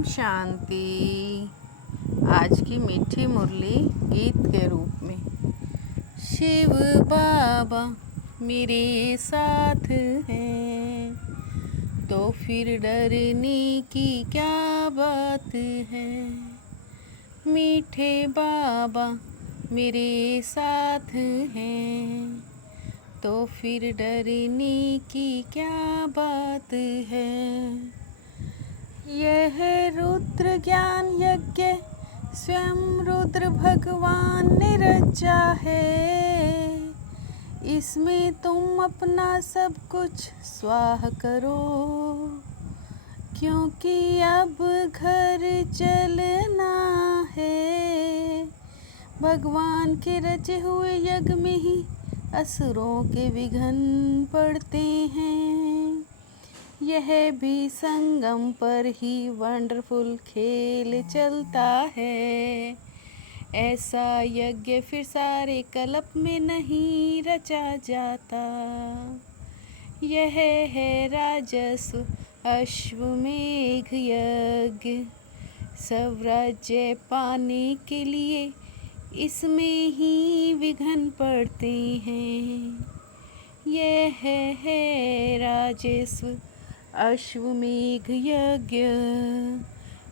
ओम शांति। आज की मीठी मुरली गीत के रूप में। शिव बाबा मेरे साथ हैं तो फिर डरने की क्या बात है। मीठे बाबा मेरे साथ हैं तो फिर डरने की क्या बात है। यह रुद्र ज्ञान यज्ञ स्वयं रुद्र भगवान ने रचा है। इसमें तुम अपना सब कुछ स्वाह करो, क्योंकि अब घर चलना है। भगवान के रचे हुए यज्ञ में ही असुरों के विघ्न पड़ते हैं। यह भी संगम पर ही वंडरफुल खेल चलता है। ऐसा यज्ञ फिर सारे कल्प में नहीं रचा जाता। यह है राजस्व अश्वमेघ यज्ञ। सब राज्य पाने के लिए इसमें ही विघ्न पड़ते हैं। यह है राजस्व अश्वमेघ यज्ञ।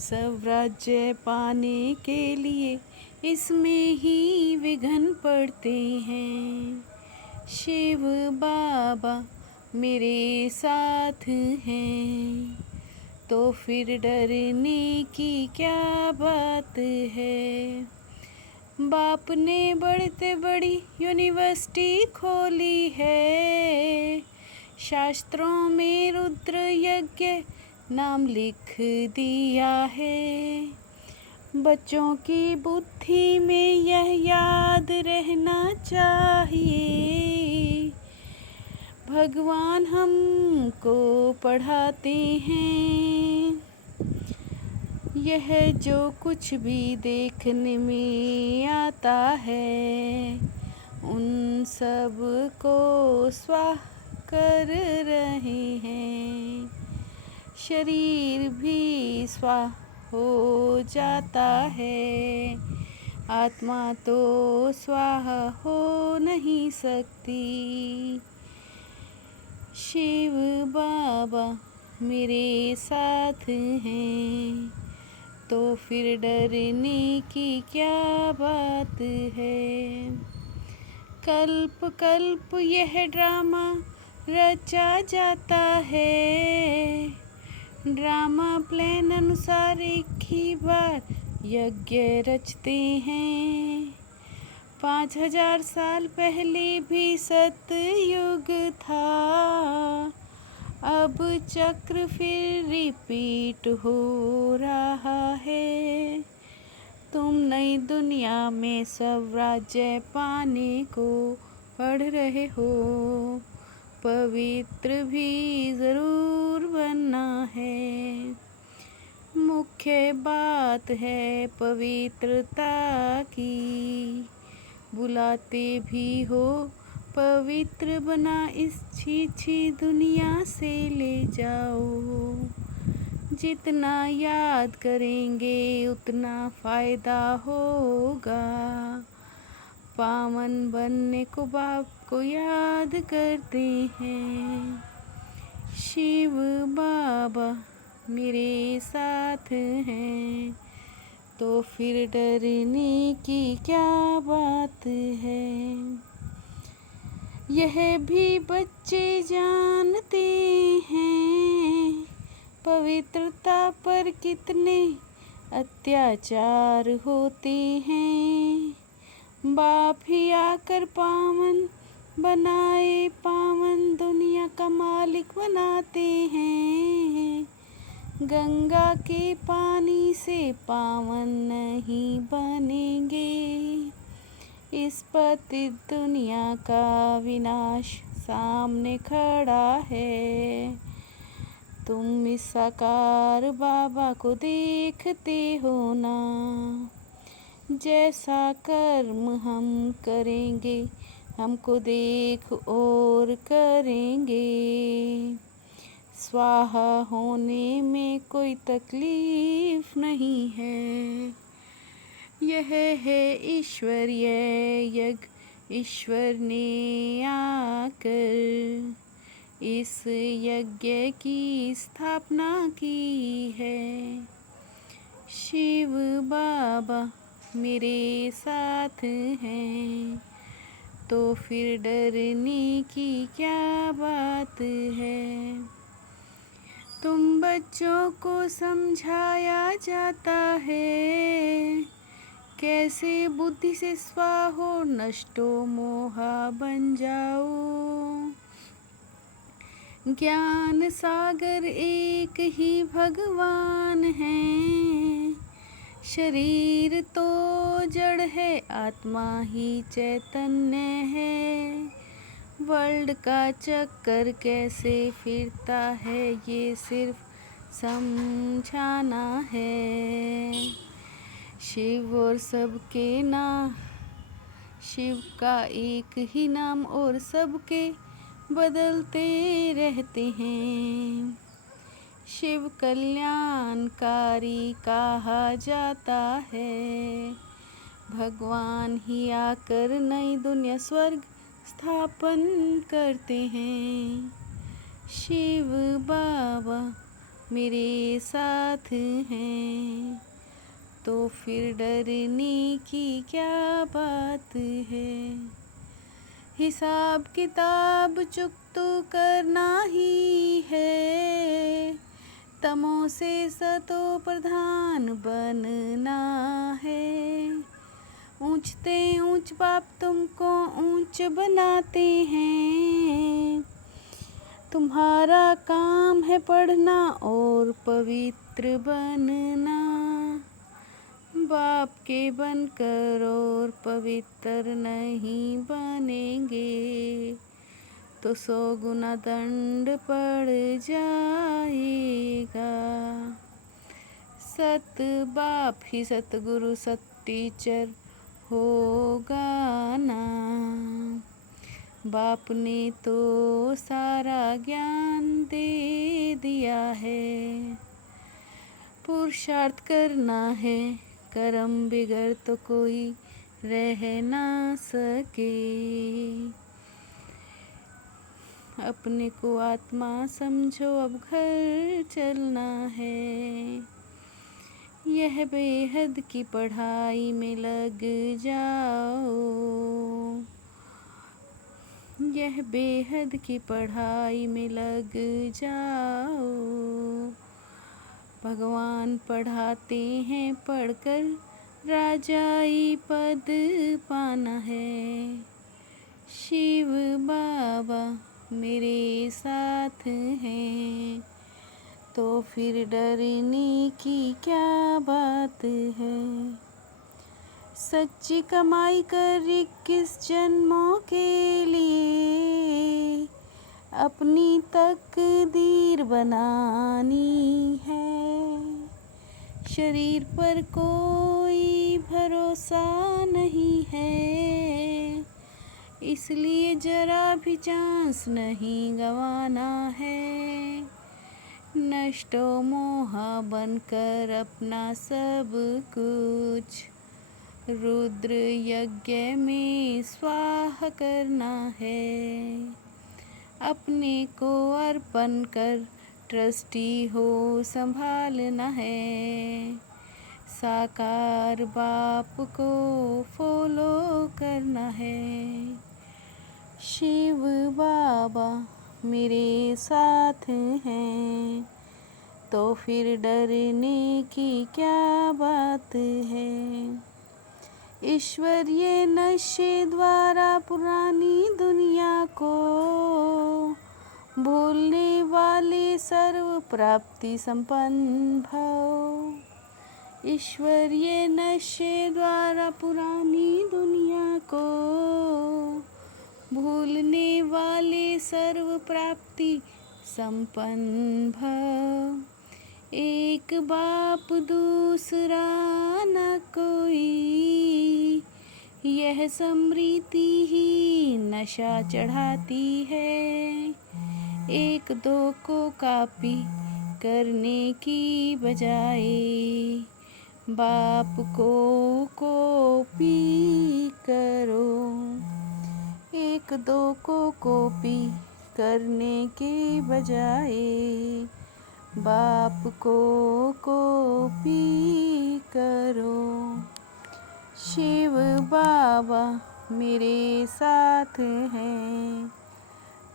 सब राज्य पाने के लिए इसमें ही विघ्न पड़ते हैं। शिव बाबा मेरे साथ हैं तो फिर डरने की क्या बात है। बाप ने बड़े बड़ी यूनिवर्सिटी खोली है। शास्त्रों में रुद्र यज्ञ नाम लिख दिया है। बच्चों की बुद्धि में यह याद रहना चाहिए। भगवान हमको पढ़ाते हैं। यह जो कुछ भी देखने में आता है उन सब को स्वाह कर रहे हैं। शरीर भी स्वाह हो जाता है, आत्मा तो स्वाह हो नहीं सकती। शिव बाबा मेरे साथ हैं तो फिर डरने की क्या बात है। कल्प कल्प यह ड्रामा रचा जाता है। ड्रामा प्लान अनुसार एक ही बार यज्ञ रचते हैं। 5000 साल पहले भी सतयुग था। अब चक्र फिर रिपीट हो रहा है। तुम नई दुनिया में सब राज्य पाने को पढ़ रहे हो। पवित्र भी ज़रूर बनना है। मुख्य बात है पवित्रता की। बुलाते भी हो पवित्र बना इस छी दुनिया से ले जाओ। जितना याद करेंगे उतना फ़ायदा होगा। पावन बनने को बाप को याद करते हैं। शिव बाबा मेरे साथ हैं तो फिर डरने की क्या बात है। यह भी बच्चे जानते हैं पवित्रता पर कितने अत्याचार होते हैं। बाप ही आकर पावन बनाए, पावन दुनिया का मालिक बनाते हैं। गंगा के पानी से पावन नहीं बनेंगे। इस पतित दुनिया का विनाश सामने खड़ा है। तुम इस साकार बाबा को देखते हो ना। जैसा कर्म हम करेंगे हमको देख और करेंगे। स्वाहा होने में कोई तकलीफ नहीं है। यह है ईश्वरीय यज्ञ, ईश्वर ने आकर इस यज्ञ की स्थापना की है। शिव बाबा मेरे साथ हैं, तो फिर डरने की क्या बात है। तुम बच्चों को समझाया जाता है, कैसे बुद्धि से स्वाहो नष्टो मोहा बन जाओ। ज्ञान सागर एक ही भगवान है, शरीर तो जड़ है, आत्मा ही चैतन्य है। वर्ल्ड का चक्कर कैसे फिरता है, ये सिर्फ समझाना है। शिव और सबके नाम, शिव का एक ही नाम और सबके बदलते रहते हैं। शिव कल्याणकारी कहा जाता है, भगवान ही आकर नई दुनिया स्वर्ग स्थापन करते हैं। शिव बाबा मेरे साथ हैं, तो फिर डरने की क्या बात है। हिसाब किताब चुकतो करना ही है, तमो से सतो प्रधान बनना है। ऊंचते ऊंच बाप तुमको ऊंच बनाते हैं, तुम्हारा काम है पढ़ना और पवित्र बनना। बाप के बनकर और पवित्र नहीं बनेंगे, तो 100 गुना दंड पड़ जाएगा। सत बाप ही सतगुरु सत टीचर होगा ना। बाप ने तो सारा ज्ञान दे दिया है, पुरुषार्थ करना है, कर्म बिगड़ तो कोई रह ना सके। अपने को आत्मा समझो, अब घर चलना है। यह बेहद की पढ़ाई में लग जाओ, यह बेहद की पढ़ाई में लग जाओ। भगवान पढ़ाते हैं, पढ़कर राजाई पद पाना है। शिव बाबा मेरे साथ हैं, तो फिर डरने की क्या बात है। सच्ची कमाई कर 21 जन्मों के लिए अपनी तकदीर बनानी है। शरीर पर कोई भरोसा नहीं है, इसलिए जरा भी चांस नहीं गंवाना है। नष्टो मोहा बनकर अपना सब कुछ रुद्र यज्ञ में स्वाहा करना है। अपने को अर्पण कर ट्रस्टी हो संभालना है। साकार बाप को फॉलो करना है। शिव बाबा मेरे साथ हैं, तो फिर डरने की क्या बात है। ईश्वरीय नशे द्वारा पुरानी दुनिया को भूलने वाले सर्व प्राप्ति संपन्न भव। ईश्वरीय नशे द्वारा पुरानी दुनिया को भूलने वाले सर्व प्राप्ति संपन्न भव। एक बाप दूसरा न कोई, यह समृद्धि ही नशा चढ़ाती है। एक दो को कॉपी करने की बजाय बाप को कॉपी करो। एक दो को कॉपी करने की बजाय बाप को कॉपी करो। शिव बाबा मेरे साथ हैं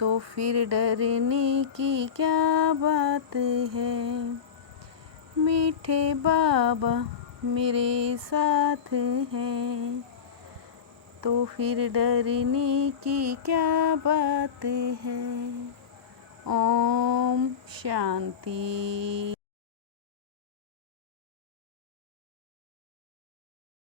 तो फिर डरने की क्या बात है। मीठे बाबा मेरे साथ हैं तो फिर डरने की क्या बात है। ओम शांति।